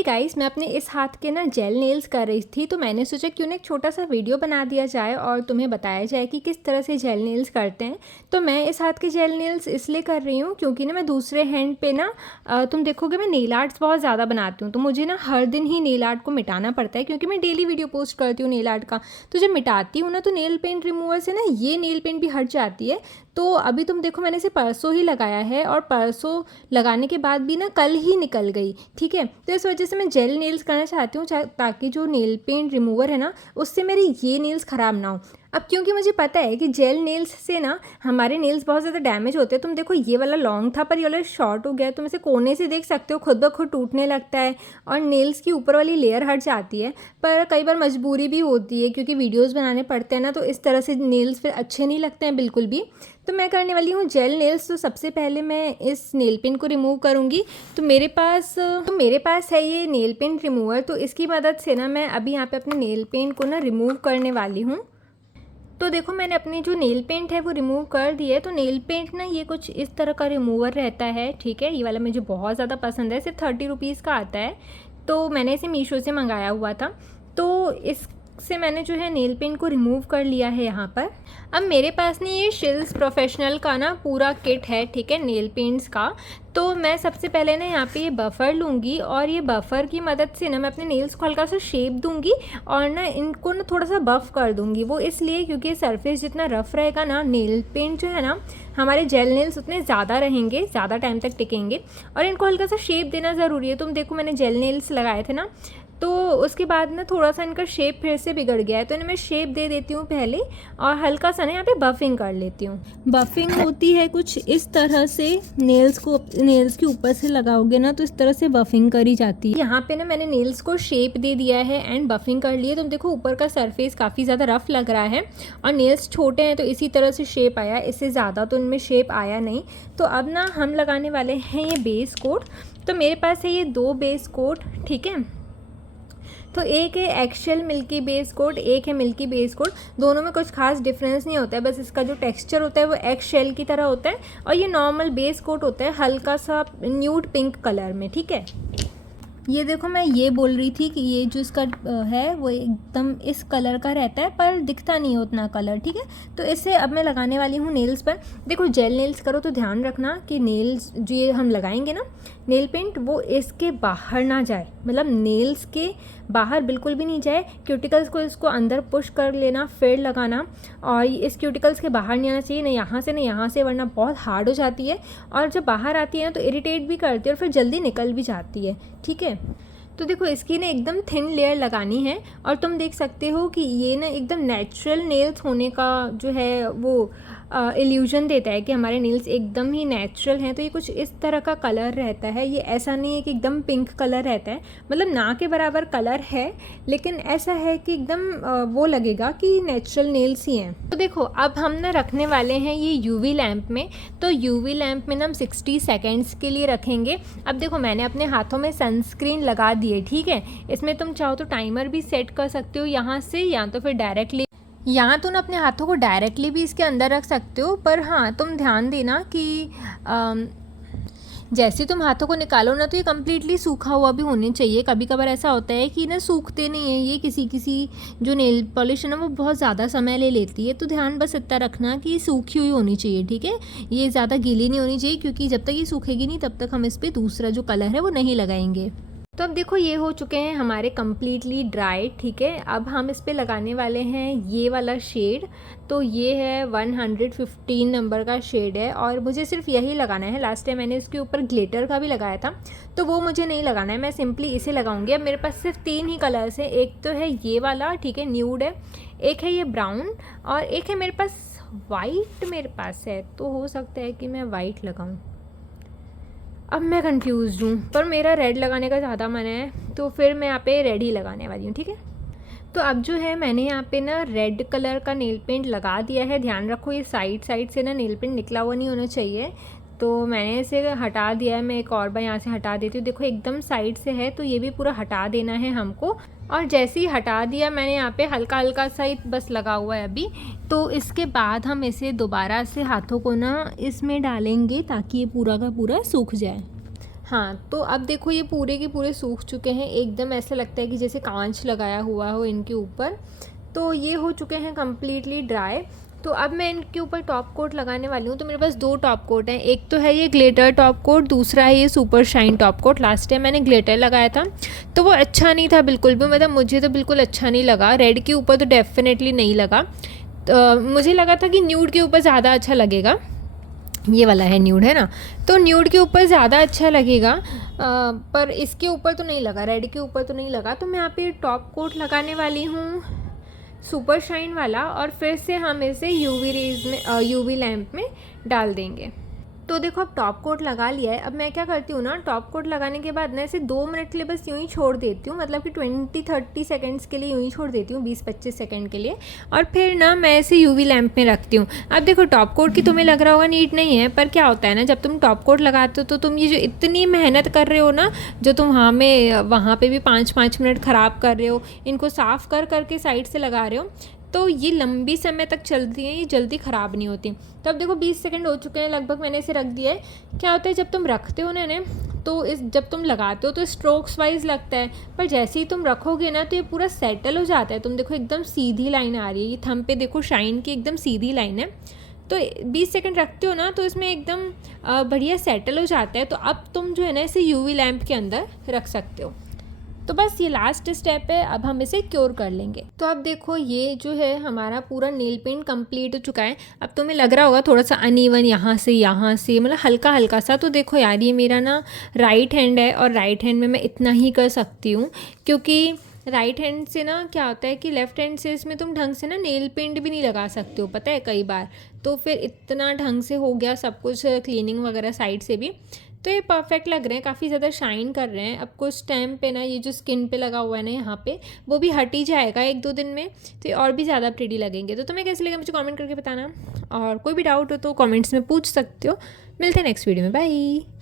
Hey guys, मैं अपने इस हाथ के ना जेल नेल्स कर रही थी, तो मैंने सोचा क्यों ना एक छोटा सा वीडियो बना दिया जाए और तुम्हें बताया जाए कि किस तरह से जेल नेल्स करते हैं। तो मैं इस हाथ के जेल नेल्स इसलिए कर रही हूँ क्योंकि ना मैं दूसरे हैंड पे ना तुम देखोगे मैं नेल आर्ट्स बहुत ज़्यादा बनाती हूँ, तो मुझे ना हर दिन ही नेल आर्ट को मिटाना पड़ता है क्योंकि मैं डेली वीडियो पोस्ट करती हूँ नेल आर्ट का। तो जब मिटाती हूँ ना तो नेल पेंट रिमूवर से ना ये नेल पेंट भी हट जाती है। तो अभी तुम देखो मैंने इसे परसों ही लगाया है और परसों लगाने के बाद भी ना कल ही निकल गई। ठीक है, तो इस वजह से मैं जेल नेल्स करना चाहती हूँ ताकि जो नेल पेंट रिमूवर है ना उससे मेरे ये नेल्स ख़राब ना हो। अब क्योंकि मुझे पता है कि जेल नेल्स से ना हमारे नेल्स बहुत ज़्यादा डैमेज होते हैं। तुम देखो ये वाला लॉन्ग था पर ये वाला शॉर्ट हो गया, तुम इसे कोने से देख सकते हो खुद ब खुद टूटने लगता है और नेल्स की ऊपर वाली लेयर हट जाती है। पर कई बार मजबूरी भी होती है क्योंकि वीडियोज़ बनाने पड़ते हैं ना, तो इस तरह से नेल्स फिर अच्छे नहीं लगते हैं बिल्कुल भी। तो मैं करने वाली हूँ जेल नेल्स। तो सबसे पहले मैं इस नेल पेंट को रिमूव करूँगी। तो मेरे पास है ये नेल पेंट रिमूवर, तो इसकी मदद से ना मैं अभी यहाँ पे अपने नेल पेंट को ना रिमूव करने वाली हूँ। तो देखो मैंने अपनी जो नेल पेंट है वो रिमूव कर दी है। तो नेल पेंट ना ये कुछ इस तरह का रिमूवर रहता है। ठीक है, ये वाला मुझे बहुत ज़्यादा पसंद है, सिर्फ 30 रुपीज़ का आता है। तो मैंने इसे मीशो से मंगाया हुआ था। तो इससे मैंने जो है नेल पेंट को रिमूव कर लिया है यहाँ पर। अब मेरे पास नहीं ये शिल्स प्रोफेशनल का ना पूरा किट है, ठीक है, नेल पेंट्स का। तो मैं सबसे पहले ना यहाँ पे ये बफ़र लूँगी और ये बफ़र की मदद से ना मैं अपने नेल्स को हल्का सा शेप दूँगी और ना इनको ना थोड़ा सा बफ़ कर दूँगी। वो इसलिए क्योंकि सरफेस जितना रफ़ रहेगा ना नेल पेंट जो है ना हमारे जेल नेल्स उतने ज़्यादा रहेंगे, ज़्यादा टाइम तक टिकेंगे और इनको हल्का सा शेप देना ज़रूरी है। तुम देखो मैंने जेल नेल्स लगाए थे ना, तो उसके बाद ना थोड़ा सा इनका शेप फिर से बिगड़ गया है, तो इन्हें मैं शेप दे देती हूँ पहले और हल्का सा ना यहाँ पे बफिंग कर लेती हूँ। बफिंग होती है कुछ इस तरह से, नेल्स के ऊपर से लगाओगे ना तो इस तरह से बफिंग करी जाती है। यहाँ पे ना मैंने नेल्स को शेप दे दिया है एंड बफिंग कर ली है। तुम देखो ऊपर का सरफेस काफ़ी ज़्यादा रफ लग रहा है और नेल्स छोटे हैं तो इसी तरह से शेप आया, इससे ज़्यादा तो इनमें शेप आया नहीं। तो अब ना हम लगाने वाले हैं ये बेस कोट। तो मेरे पास है ये 2 बेस कोट, ठीक है। तो एक है एक्सेल मिल्की बेस कोट, एक है मिल्की बेस कोट। दोनों में कुछ खास डिफरेंस नहीं होता है, बस इसका जो टेक्सचर होता है वो एक्सेल की तरह होता है और ये नॉर्मल बेस कोट होता है हल्का सा न्यूड पिंक कलर में। ठीक है, ये देखो मैं ये बोल रही थी कि ये जो इसका है वो एकदम इस कलर का रहता है पर दिखता नहीं है उतना कलर। ठीक है, तो इसे अब मैं लगाने वाली हूँ नेल्स पर। देखो जेल नेल्स करो तो ध्यान रखना कि नेल्स जो ये हम लगाएंगे ना नेल पेंट वो इसके बाहर ना जाए, मतलब नेल्स के बाहर बिल्कुल भी नहीं जाए। क्यूटिकल्स को इसको अंदर पुश कर लेना फिर लगाना और इस क्यूटिकल्स के बाहर नहीं आना चाहिए, ना यहाँ से ना यहाँ से, वरना बहुत हार्ड हो जाती है और जब बाहर आती है ना तो इरिटेट भी करती है और फिर जल्दी निकल भी जाती है। ठीक है, तो देखो इसकी ना एकदम थिन लेयर लगानी है और तुम देख सकते हो कि ये ना एकदम नेचुरल नेल्स होने का जो है वो इल्यूजन देता है कि हमारे नेल्स एकदम ही नेचुरल हैं। तो ये कुछ इस तरह का कलर रहता है, ये ऐसा नहीं है कि एकदम पिंक कलर रहता है, मतलब ना के बराबर कलर है लेकिन ऐसा है कि एकदम वो लगेगा कि नेचुरल नेल्स ही हैं। तो देखो अब हम ना रखने वाले हैं ये यूवी लैम्प में। तो यूवी लैम्प में ना हम 60 सेकेंड्स के लिए रखेंगे। अब देखो मैंने अपने हाथों में सनस्क्रीन लगा दी है, ठीक है। इसमें तुम चाहो तो टाइमर भी सेट कर सकते हो यहाँ से, या तो फिर डायरेक्टली यहाँ तुम अपने हाथों को डायरेक्टली भी इसके अंदर रख सकते हो। पर हाँ तुम ध्यान देना कि जैसे तुम हाथों को निकालो ना तो ये कम्प्लीटली सूखा हुआ भी होना चाहिए। कभी कभार ऐसा होता है कि ना सूखते नहीं है ये, किसी जो नेल पॉलिश है ना वो बहुत ज़्यादा समय ले लेती है। तो ध्यान बस इतना रखना कि सूखी हुई होनी चाहिए, ठीक है, ये ज़्यादा गीली नहीं होनी चाहिए क्योंकि जब तक ये सूखेगी नहीं तब तक हम इस पर दूसरा जो कलर है वो नहीं लगाएंगे। तो अब देखो ये हो चुके हैं हमारे कम्प्लीटली ड्राई, ठीक है। अब हम इस पे लगाने वाले हैं ये वाला शेड। तो ये है 115 नंबर का शेड है और मुझे सिर्फ यही लगाना है। लास्ट टाइम मैंने इसके ऊपर ग्लिटर का भी लगाया था तो वो मुझे नहीं लगाना है, मैं सिंपली इसे लगाऊंगी। अब मेरे पास सिर्फ 3 ही कलर्स हैं, एक तो है ये वाला, ठीक है, न्यूड है, एक है ये ब्राउन और एक है मेरे पास वाइट मेरे पास है। तो हो सकता है कि मैं वाइट लगाऊँ, अब मैं कंफ्यूज हूँ, पर मेरा रेड लगाने का ज़्यादा मन है तो फिर मैं यहाँ पे रेड ही लगाने वाली हूँ, ठीक है। तो अब जो है मैंने यहाँ पे ना रेड कलर का नेल पेंट लगा दिया है। ध्यान रखो ये साइड से ना नेल पेंट निकला हुआ नहीं होना चाहिए। तो मैंने इसे हटा दिया है, मैं एक और बार यहाँ से हटा देती हूँ। देखो एकदम साइड से है तो ये भी पूरा हटा देना है हमको। और जैसे ही हटा दिया मैंने यहाँ पे हल्का हल्का सा ही बस लगा हुआ है अभी। तो इसके बाद हम इसे दोबारा से हाथों को ना इसमें डालेंगे ताकि ये पूरा का पूरा सूख जाए। हाँ, तो अब देखो ये पूरे के पूरे सूख चुके हैं, एकदम ऐसा लगता है कि जैसे कांच लगाया हुआ हो इनके ऊपर। तो ये हो चुके हैं कम्प्लीटली ड्राई। तो अब मैं इनके ऊपर टॉप कोट लगाने वाली हूँ। तो मेरे पास 2 टॉप कोट हैं, एक तो है ये ग्लिटर टॉप कोट, दूसरा है ये super shine top coat. Last time मैंने ग्लिटर लगाया था तो वो अच्छा नहीं था बिल्कुल भी, मतलब मुझे तो बिल्कुल अच्छा नहीं लगा। रेड के ऊपर तो डेफिनेटली नहीं लगा। तो मुझे लगा था कि न्यूड के ऊपर ज़्यादा अच्छा लगेगा, ये वाला है न्यूड है ना, तो न्यूड के ऊपर ज़्यादा अच्छा लगेगा, पर इसके ऊपर तो नहीं लगा, रेड के ऊपर तो नहीं लगा। तो मैं यहाँ पे टॉप कोट लगाने वाली हूँ सुपर शाइन वाला, और फिर से हम इसे यूवी रेज में यूवी लैंप में डाल देंगे। तो देखो अब टॉप कोट लगा लिया है। अब मैं क्या करती हूँ ना, टॉप कोट लगाने के बाद ना इसे 2 मिनट के लिए बस यूँ ही छोड़ देती हूँ, मतलब कि 20-30 सेकंड्स के लिए यूँ ही छोड़ देती हूँ, 20-25 सेकंड के लिए, और फिर ना मैं इसे यूवी लैंप में रखती हूँ। अब देखो टॉप कोट की तुम्हें लग रहा होगा नीट नहीं है, पर क्या होता है ना, जब तुम टॉप कोट लगाते हो तो तुम ये जो इतनी मेहनत कर रहे हो ना, जो तुम वहाँ पे भी 5-5 मिनट ख़राब कर रहे हो, इनको साफ़ कर करके साइड से लगा रहे हो, तो ये लंबी समय तक चलती हैं, ये जल्दी ख़राब नहीं होती। तो अब देखो 20 सेकंड हो चुके हैं लगभग, मैंने इसे रख दिया है। क्या होता है जब तुम रखते हो ना तो जब तुम लगाते हो तो स्ट्रोक्स वाइज लगता है, पर जैसे ही तुम रखोगे ना तो ये पूरा सेटल हो जाता है। तुम देखो एकदम सीधी लाइन आ रही है, ये थंब पे देखो शाइन की एकदम सीधी लाइन है। तो 20 सेकंड रखते हो ना तो इसमें एकदम बढ़िया सेटल हो जाता है। तो अब तुम जो है ना इसे यूवी लैंप के अंदर रख सकते हो। तो बस ये लास्ट स्टेप है, अब हम इसे क्योर कर लेंगे। तो अब देखो ये जो है हमारा पूरा नेल पेंट कंप्लीट हो चुका है। अब तुम्हें लग रहा होगा थोड़ा सा अनइवन यहाँ से मतलब हल्का हल्का सा। तो देखो यार ये मेरा ना राइट हैंड है, और राइट हैंड में मैं इतना ही कर सकती हूँ, क्योंकि राइट हैंड से ना क्या होता है कि लेफ़्ट हैंड से इसमें तुम ढंग से ना नेल पेंट भी नहीं लगा सकते हो, पता है कई बार। तो फिर इतना ढंग से हो गया सब कुछ, क्लीनिंग वगैरह साइड से भी। तो ये परफेक्ट लग रहे हैं, काफ़ी ज़्यादा शाइन कर रहे हैं। अब कुछ टाइम पे ना ये जो स्किन पे लगा हुआ है ना यहाँ पे, वो भी हट ही जाएगा 1-2 दिन में, तो ये और भी ज़्यादा प्रिटी लगेंगे। तो तुम्हें कैसे लगा मुझे कमेंट करके बताना, और कोई भी डाउट हो तो कमेंट्स में पूछ सकते हो। मिलते हैं नेक्स्ट वीडियो में, बाय।